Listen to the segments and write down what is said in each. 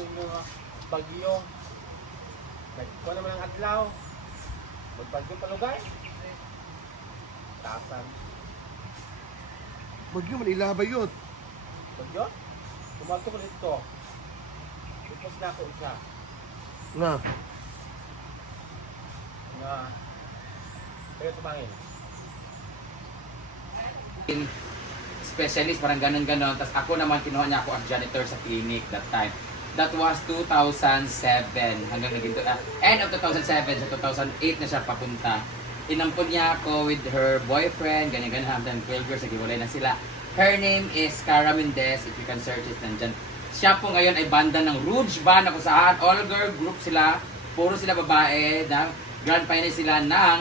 dito yung bagyo. Nagkuha naman ang adlaw. Magbagyo palugay. Tasan. Bagyo man ilaba yun. Bagyo? Tumalto ko dito. Ipos na ako isa. Nga. Nga. Kaya tumangin. Specialist, parang ganun-ganon. Tapos ako naman, kinuha niya ako ang janitor sa clinic that time. That was 2007 hanggang naging end of 2007, sa 2008 na siya papunta. Inampun niya ako with her boyfriend, ganyan-ganyan, hanggang 12 years, naghiwalay na sila. Her name is Cara Mendez, if you can search it, nandyan. Siya po ngayon ay banda ng Rouge Band, na kung saan all-girl group sila, puro sila babae, na grand final sila ng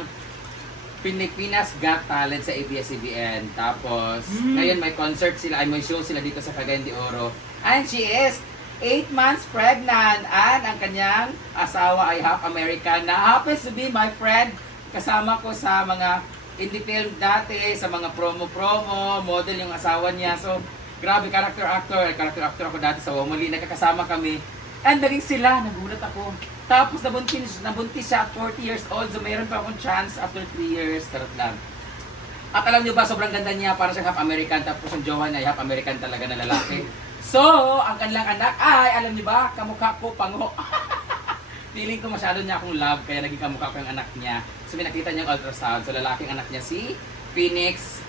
Pilipinas Got Talent sa ABS-CBN. Tapos, ngayon may concert sila, ay may show sila dito sa Cagayan de Oro. And she is 8 months pregnant. And ang kanyang asawa ay half American na happens to be my friend. Kasama ko sa mga indie film dati, sa mga promo-promo, model yung asawa niya. So, grabe, character actor ako dati sa Womoli. Nagkakasama kami. And naging sila, nagulat ako. Tapos nabuntis siya at 40 years old. So mayroon pa akong chance after 3 years. Karot lang. At alam niyo ba, sobrang ganda niya. Para siyang half American. Tapos yung jowa niya, half American talaga na lalaki. So, ang kanilang anak ay, alam niyo ba, kamukha ko, pango. Feeling ko masyado niya akong love. Kaya naging kamukha ko yung anak niya. So may nakita niyang ultrasound. So lalaking anak niya si Phoenix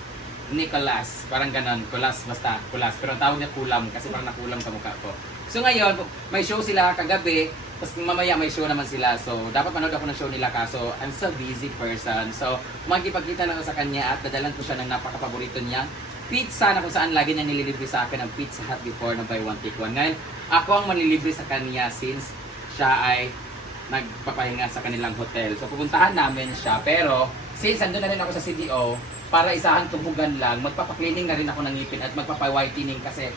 Nicholas. Parang ganon. Kulas, basta. Kulas. Pero ang tawag niya Kulam. Kasi parang nakulam kamukha ko. So ngayon, may show sila kagabi, tapos mamaya may show naman sila. So dapat manood ako ng show nila, kaso I'm so busy person. So magkipagkita na ako sa kanya at dadalan ko siya ng napaka-paborito niyang pizza na kung saan lagi niya nililibre sa akin ng Pizza Hut before na buy one take one. Ngayon, ako ang manlilibre sa kanya since siya ay nagpapahinga sa kanilang hotel. So pupuntahan namin siya, pero since andun na rin ako sa CDO, para isahan tubugan lang, magpapaklining na rin ako ng ngipin at magpapa-whitening kasi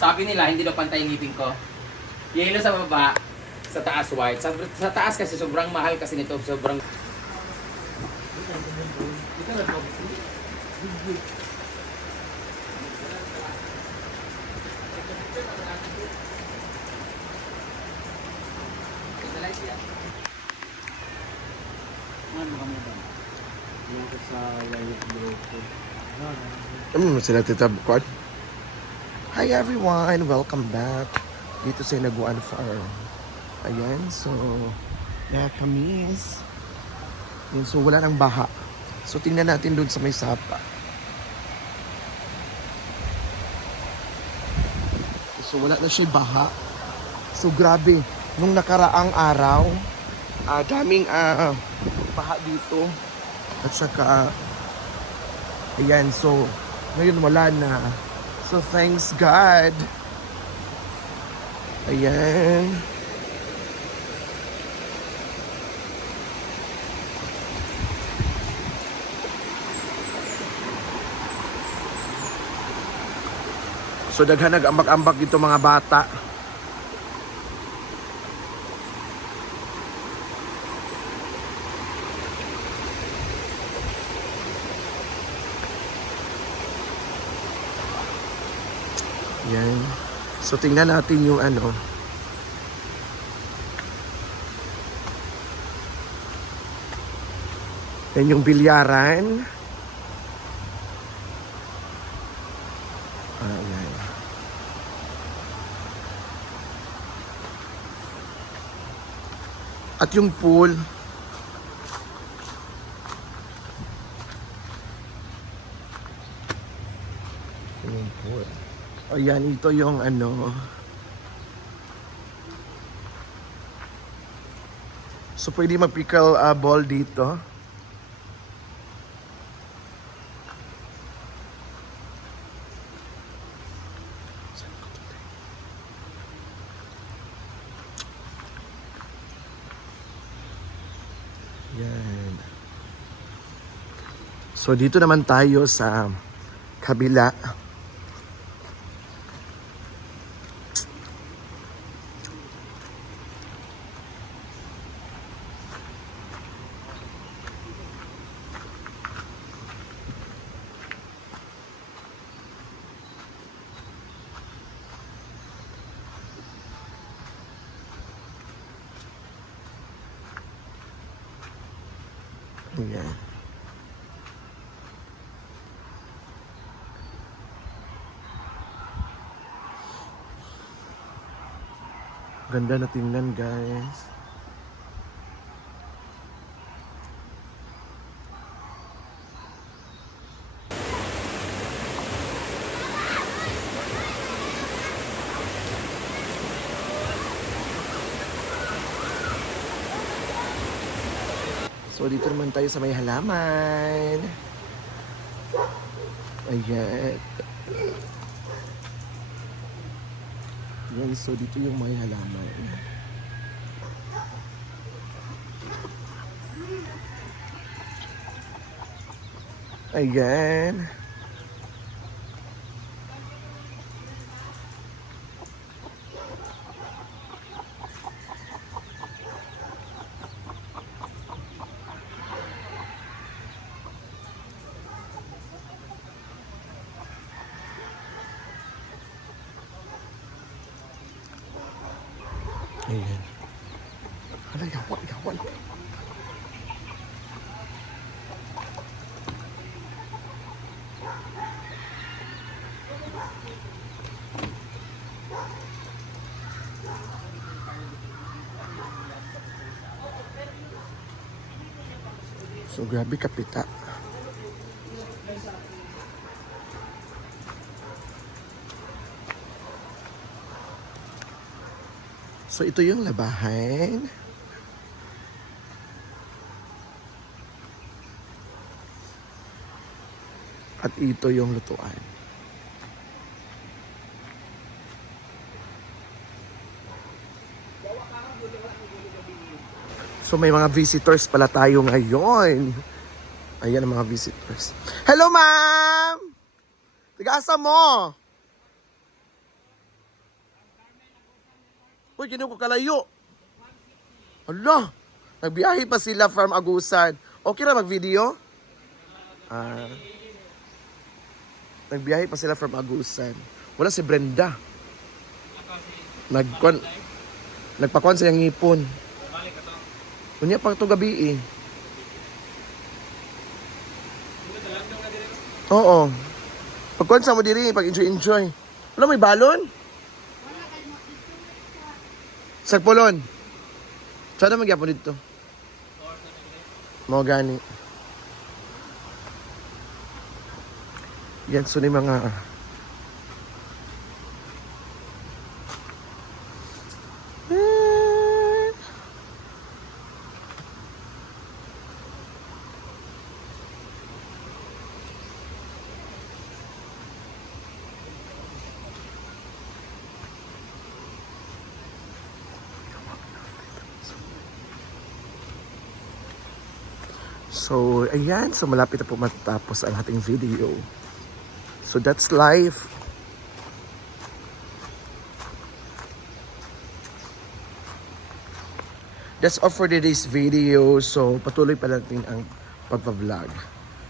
sabi nila, hindi daw pantay yung ngipin ko. Yellow sa baba, sa taas white. Sa taas kasi sobrang mahal kasi nito, sobrang... Sila Tita Bukwad. Hi everyone! Welcome back dito sa Inaguan Farm. Ayan, so nakakamis. Ayan, so wala nang baha. So tingnan natin dun sa may sapa. So wala na siya baha. So grabe, nung nakaraang araw, daming baha dito. At saka, ayan, so ngayon wala na. So thanks God. Ayan. So daghan nag-ambak-ambak dito mga bata. Yan. So tingnan natin yung ano. Yan yung bilyaran. Ayan. At yung pool. Yung pool. Ayan, ito yung ano. So, pwede mag-pickle ball dito. Ayan. So, dito naman tayo sa kabila. Ayan. Ganda na tingnan, guys. So, dito naman tayo sa may halaman. Ayan. Ayan, so dito yung may halaman. Ayan. Ayan. Hala, yawan, yawan. So, grabe kapita. So, ito yung labahan. At ito yung lutuan. So, may mga visitors pala tayo ngayon. Ayan ang mga visitors. Hello, ma'am! Tiga-asa mo? Uy, gano'n ko kalayo. Hala, nagbiyahe pa sila from Agusan. Okay na mag-video? Nagbiyahe pa sila from Agusan. Wala si Brenda. Nagpakuan siya ng ngipon. Unya pang to gabi eh. Oo. Pagkuan sa mo diri, pag enjoy. Wala may balon? Sagpolon. Sana magyapon dito. Mo gani. Yan so ni mga So, ayan. So, malapit na po matapos ang ating video. So, that's life. That's all for today's video. So, patuloy pa natin ang pagpa-vlog.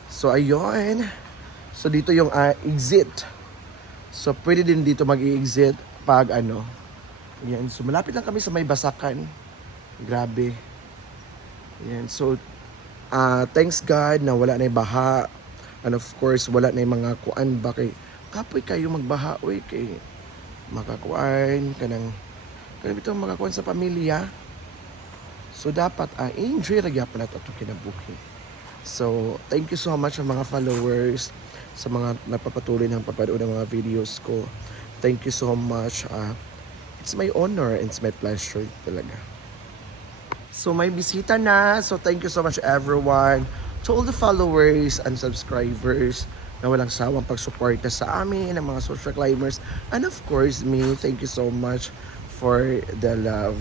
So, ayun. So, dito yung exit. So, pwede din dito mag-i-exit pag ano. Ayan. So, malapit lang kami sa may basakan. Grabe. Ayan. So, thanks God na wala na yung baha. And of course, wala na yung mga kuan ba kay kapoy kayo magbaha oy kay makakuan kanang bitaw makakuan sa pamilya. So dapat enjoy ra gyapon nato atong kinabuhi. So thank you so much sa mga followers, sa mga nagpapatuloy ng papanood ng mga videos ko. Thank you so much. It's my honor and it's my pleasure talaga. So may bisita na. So thank you so much everyone. To all the followers and subscribers na walang sawang pagsuporta sa amin, ng mga social climbers. And of course me, thank you so much for the love.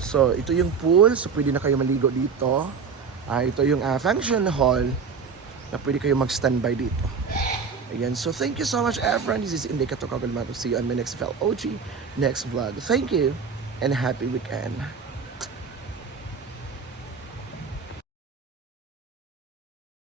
So ito yung pool. So pwede na kayo maligo dito. Ito yung function hall na pwede kayo mag-standby dito. Ayan. So thank you so much everyone. This is Inday Katokagal Mato. See you on my next vlog. Next vlog. Thank you and happy weekend.